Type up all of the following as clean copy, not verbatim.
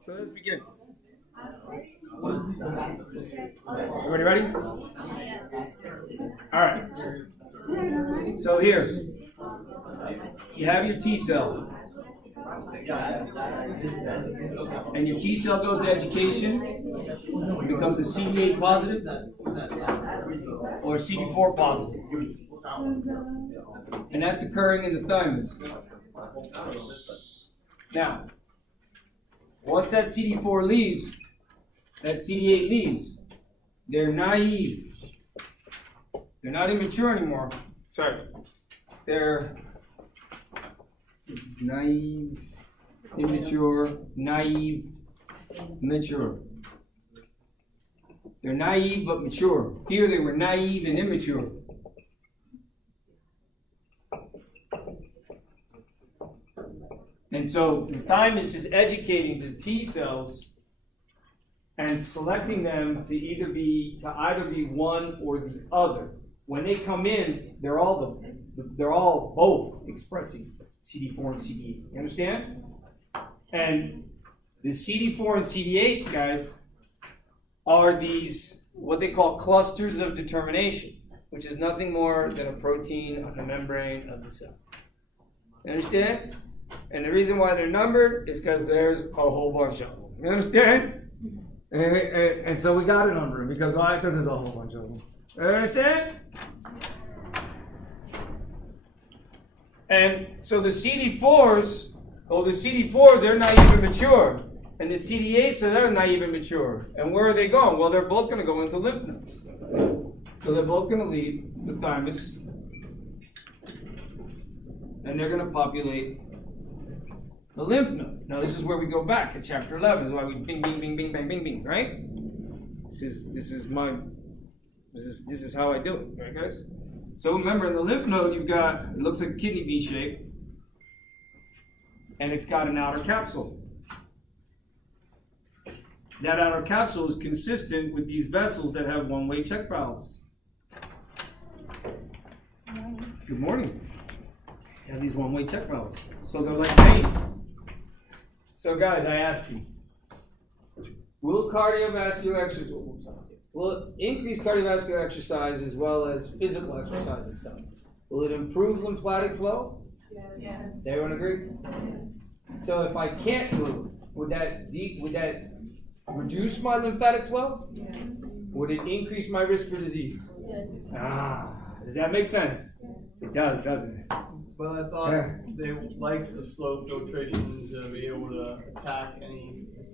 So let's begin. Everybody ready? All right. So here, you have your T cell. And your T cell goes to education, becomes a CD8 positive or CD4 positive. And that's occurring in the thymus. Now, once that CD4 leaves, that CD8 leaves, they're naive. They're not immature anymore. Sorry. They're naive, immature, naive, mature. They're naive but mature. Here they were naive and immature. And so the thymus is educating the T cells and selecting them to either be one or the other. When they come in, they're all both expressing CD4 and CD8. You understand? And the CD4 and CD8s, guys, are these what they call clusters of determination, which is nothing more than a protein on the membrane of the cell. You understand? And the reason why they're numbered is because there's a whole bunch of them. You understand? And so we got to number them. Because why? Because there's a whole bunch of them. You understand? And so the CD4s, they're naive and mature. And the CD8s, so they're naive and mature. And where are they going? Well, they're both going to go into lymph nodes. So they're both going to leave the thymus. And they're going to populate the lymph node. Now this is where we go back to chapter 11. This is why we bing, bing, bing, bing, bang, bing, bing, right? This is how I do it, right, guys? So remember, in the lymph node, you've got, it looks like a kidney bean shape, and it's got an outer capsule. That outer capsule is consistent with these vessels that have one-way check valves. Good morning. They have these one-way check valves. So they're like veins. So guys, I ask you, will it increase cardiovascular exercise as well as physical exercise itself? Will it improve lymphatic flow? Yes. Everyone agree? Yes. So if I can't move, would that reduce my lymphatic flow? Yes. Would it increase my risk for disease? Yes. Does that make sense? It does, doesn't it? Well, I thought they likes the slow filtration to be able to attack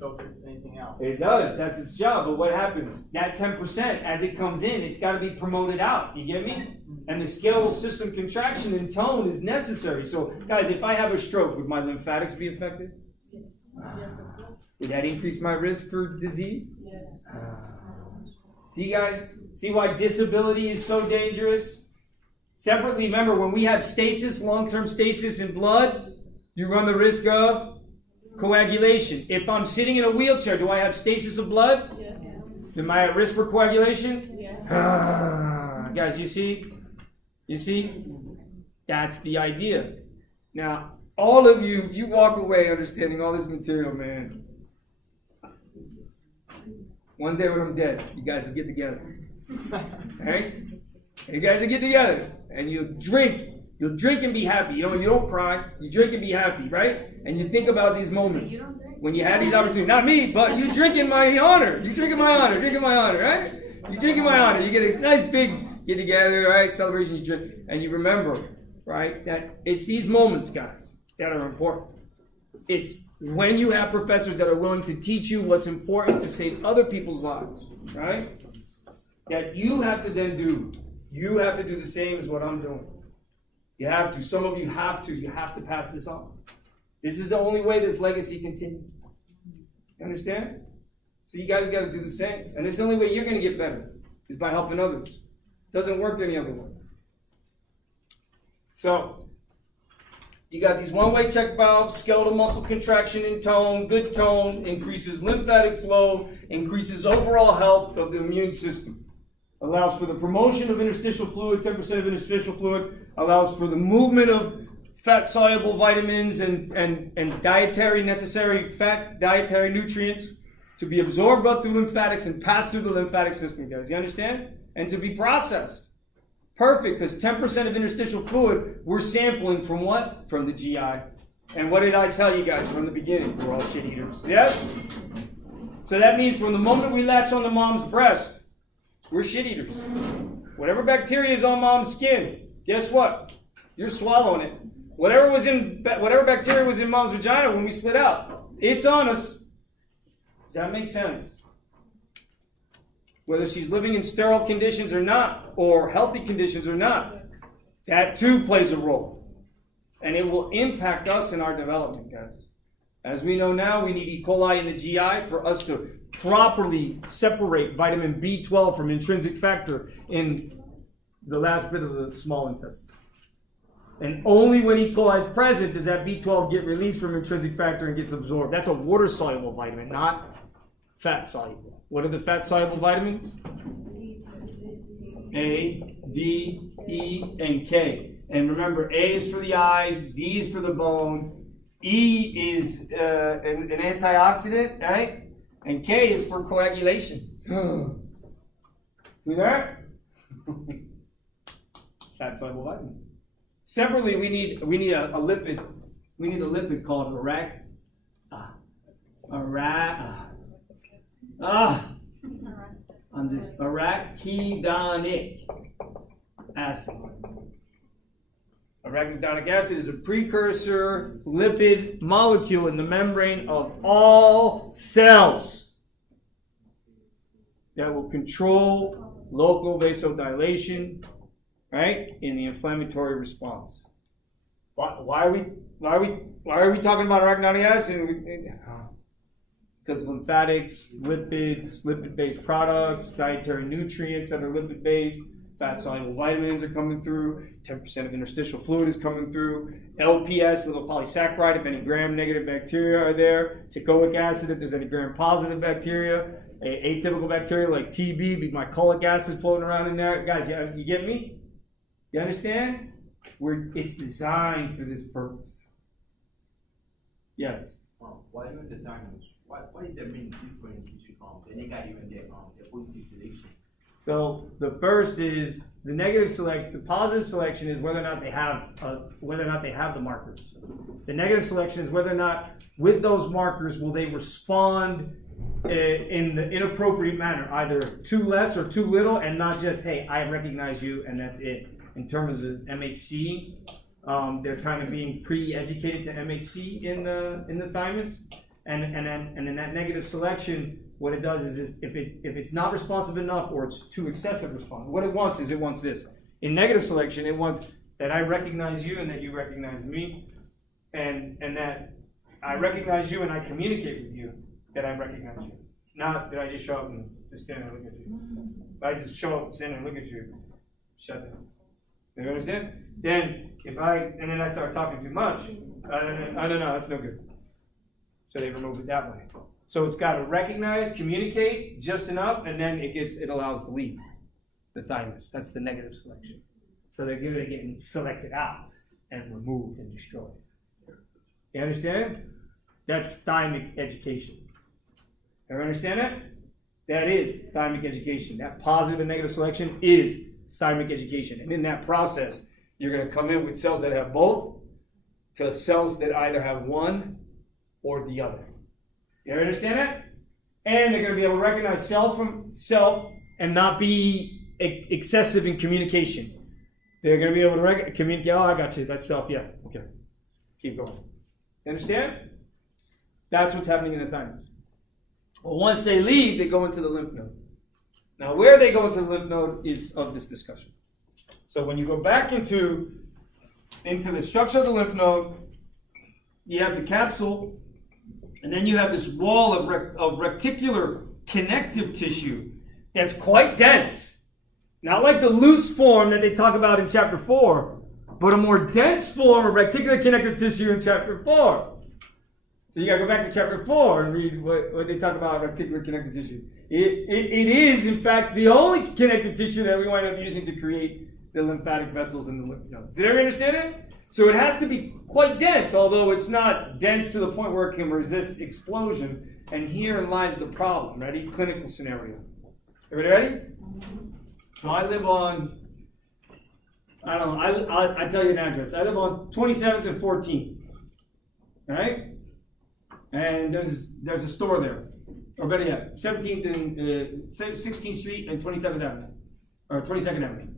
filter anything out. It does. That's its job. But what happens? That 10%, as it comes in, it's got to be promoted out. You get me? And the skeletal system contraction and tone is necessary. So, guys, if I have a stroke, would my lymphatics be affected? Yes. Would that increase my risk for disease? Yes. See, guys? See why disability is so dangerous? Separately, remember, when we have stasis, long-term stasis in blood, you run the risk of coagulation. If I'm sitting in a wheelchair, do I have stasis of blood? Yes. Am I at risk for coagulation? Yes. Guys, you see? You see? That's the idea. Now, all of you, if you walk away understanding all this material, man, one day when I'm dead, you guys will get together. Right? You guys will get together and you'll drink and be happy. You don't cry. You drink and be happy, right? And you think about these moments when you had these opportunities. Not me, but you drink in my honor. You drink in my honor. Drink in my honor, right? You drink in my honor. You get a nice big get together, right? Celebration. You drink and you remember, right? That it's these moments, guys, that are important. It's when you have professors that are willing to teach you what's important to save other people's lives, right? That you have to then do. You have to do the same as what I'm doing. You have to. Some of you have to. You have to pass this on. This is the only way this legacy continues. You understand? So you guys got to do the same. And it's the only way you're going to get better is by helping others. It doesn't work any other way. So you got these one-way check valves, skeletal muscle contraction and tone, good tone, increases lymphatic flow, increases overall health of the immune system. Allows for the promotion of interstitial fluid, 10% of interstitial fluid, allows for the movement of fat-soluble vitamins and dietary necessary dietary nutrients to be absorbed up through lymphatics and pass through the lymphatic system, guys. You understand? And to be processed. Perfect, because 10% of interstitial fluid we're sampling from what? From the GI. And what did I tell you guys from the beginning? We're all shit eaters. Yes? So that means from the moment we latch on to mom's breast, we're shit eaters. Whatever bacteria is on mom's skin, guess what? You're swallowing it. Whatever bacteria was in mom's vagina when we slid out, it's on us. Does that make sense? Whether she's living in sterile conditions or not, or healthy conditions or not, that too plays a role. And it will impact us in our development, guys. As we know now, we need E. coli in the GI for us to properly separate vitamin B12 from intrinsic factor in the last bit of the small intestine. And only when E. coli is present does that B12 get released from intrinsic factor and gets absorbed. That's a water-soluble vitamin, not fat-soluble. What are the fat-soluble vitamins? A, D, E, and K. And remember, A is for the eyes, D is for the bone, E is an antioxidant, right? And K is for coagulation. See that? Fat-soluble vitamins. Separately, we need a lipid. We need a lipid called arachidonic acid. Arachidonic acid is a precursor lipid molecule in the membrane of all cells that will control local vasodilation, right, in the inflammatory response. Why are we talking about arachidonic acid? Because lymphatics, lipids, lipid-based products, dietary nutrients that are lipid-based, fat-soluble vitamins are coming through, 10% of interstitial fluid is coming through, LPS, little polysaccharide, if any gram-negative bacteria are there, teichoic acid, if there's any gram-positive bacteria, atypical bacteria like TB, mycolic acid floating around in there. Guys, you get me? You understand? It's designed for this purpose. Yes? While you're in the diagnosis, what is the main difference between the negative and the positive selection? So the first is the negative selection. The positive selection is whether or not they have the markers. The negative selection is whether or not with those markers will they respond in the inappropriate manner, either too less or too little, and not just, hey, I recognize you and that's it. In terms of MHC, they're kind of being pre-educated to MHC in the thymus, and in that negative selection, what it does is if it's not responsive enough or it's too excessive response, what it wants is it wants this. In negative selection, it wants that I recognize you and that you recognize me, and that I recognize you and I communicate with you that I recognize you. Not that I just show up and just stand there and look at you. If I just show up, stand there and look at you, shut down. You understand? Then then I start talking too much, I don't know, that's no good. So they remove it that way. So it's got to recognize, communicate just enough, and then it allows to leave the thymus. That's the negative selection. So they're getting selected out and removed and destroyed. You understand? That's thymic education. Ever understand that? That is thymic education. That positive and negative selection is thymic education. And in that process, you're going to come in with cells that have both to cells that either have one or the other. You understand that? And they're going to be able to recognize self from self and not be excessive in communication. They're going to be able to communicate, oh, I got you, that's self, yeah, okay. Keep going. You understand? That's what's happening in the thymus. Well, once they leave, they go into the lymph node. Now, where they go into the lymph node is of this discussion. So when you go back into the structure of the lymph node, you have the capsule, and then you have this wall of reticular connective tissue that's quite dense. Not like the loose form that they talk about in chapter 4, but a more dense form of reticular connective tissue in chapter 4. So you got to go back to chapter 4 and read what they talk about reticular connective tissue. It is, in fact, the only connective tissue that we wind up using to create the lymphatic vessels in the lymph nodes. Did everyone understand it? So it has to be quite dense, although it's not dense to the point where it can resist explosion. And herein lies the problem. Ready? Clinical scenario. Everybody ready? So I live on, I don't know, I'll tell you an address. I live on 27th and 14th. All right? And there's a store there. Or better yet, 17th and 16th Street and 27th Avenue. Or 22nd Avenue.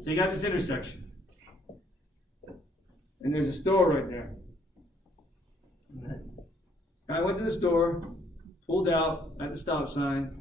So you got this intersection. And there's a store right there. I went to the store, pulled out at the stop sign,